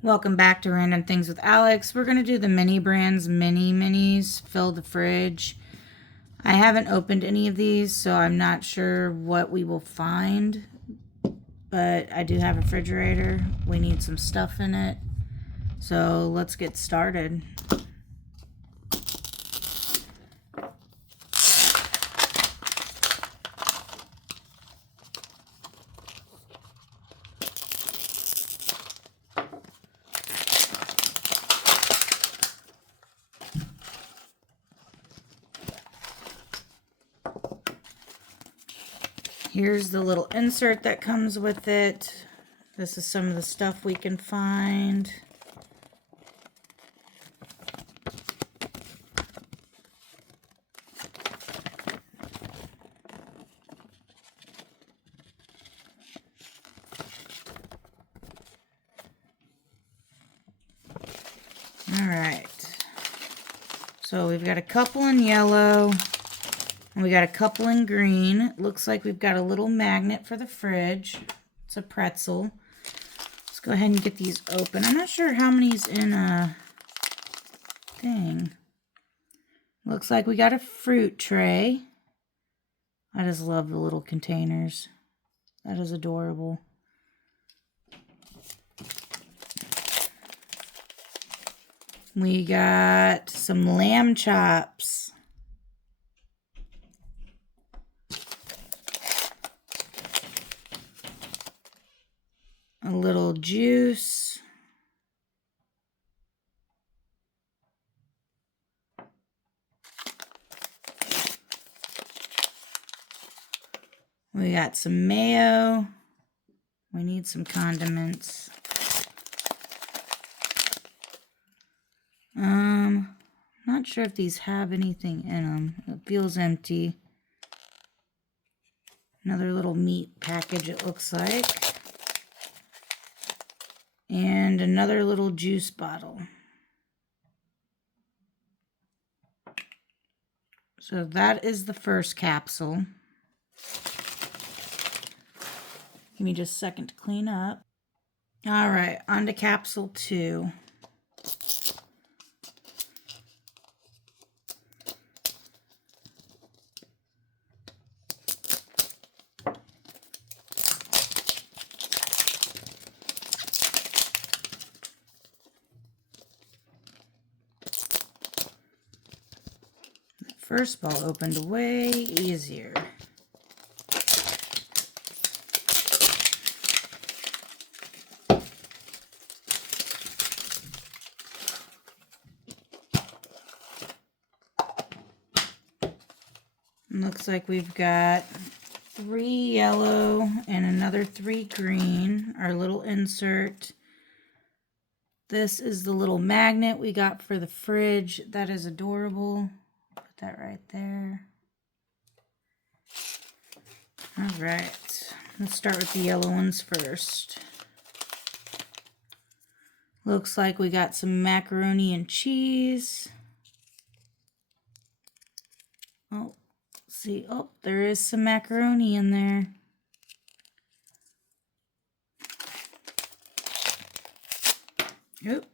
Welcome back to Random Things with Alex. We're going to do the Mini Brands Mini Minis, Fill the Fridge. I haven't opened any of these, so I'm not sure what we will find. But I do have a refrigerator. We need some stuff in it. So let's get started. Here's the little insert that comes with it. This is some of the stuff we can find. All right. So we've got a couple in yellow. And we got a couple in green. It looks like we've got a little magnet for the fridge. It's a pretzel. Let's go ahead and get these open. I'm not sure how many's in a thing. Looks like we got a fruit tray. I just love the little containers. That is adorable. We got some lamb chops. A little juice. We got some mayo. We need some condiments. Not sure if these have anything in them. It feels empty. Another little meat package, it looks like. And another little juice bottle. So that is the first capsule. Give me just a second to clean up. All right, on to capsule 2. First ball opened way easier. Looks like we've got 3 yellow and another 3 green, our little insert. This is the little magnet we got for the fridge. That is adorable. Put that right there. All right, let's start with the yellow ones first. Looks like we got some macaroni and cheese. Oh, see, oh, there is some macaroni in there. Oop.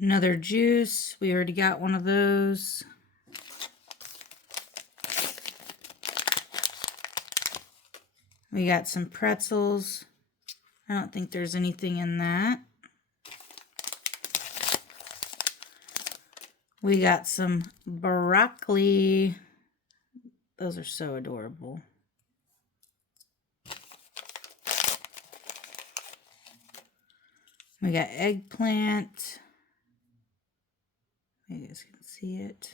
Another juice. We already got one of those. We got some pretzels. I don't think there's anything in that. We got some broccoli. Those are so adorable. We got eggplant. You guys can see it.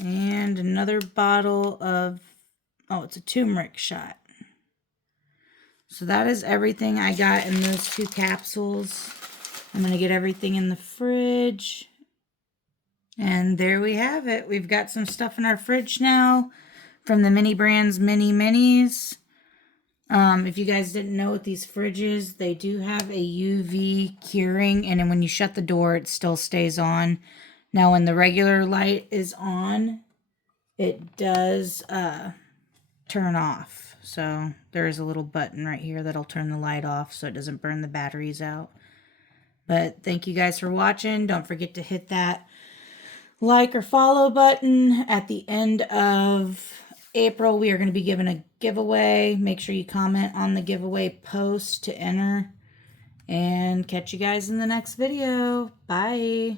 And another bottle of, oh, it's a turmeric shot. So that is everything I got in those 2 capsules. I'm going to get everything in the fridge. And there we have it. We've got some stuff in our fridge now from the Mini Brands Mini Minis. If you guys didn't know with these fridges, they do have a UV curing, and then when you shut the door, it still stays on. Now, when the regular light is on, it does turn off. So there is a little button right here that'll turn the light off so it doesn't burn the batteries out. But thank you guys for watching. Don't forget to hit that like or follow button. At the end of April, we are going to be giving a giveaway. Make sure you comment on the giveaway post to enter. And catch you guys in the next video. Bye.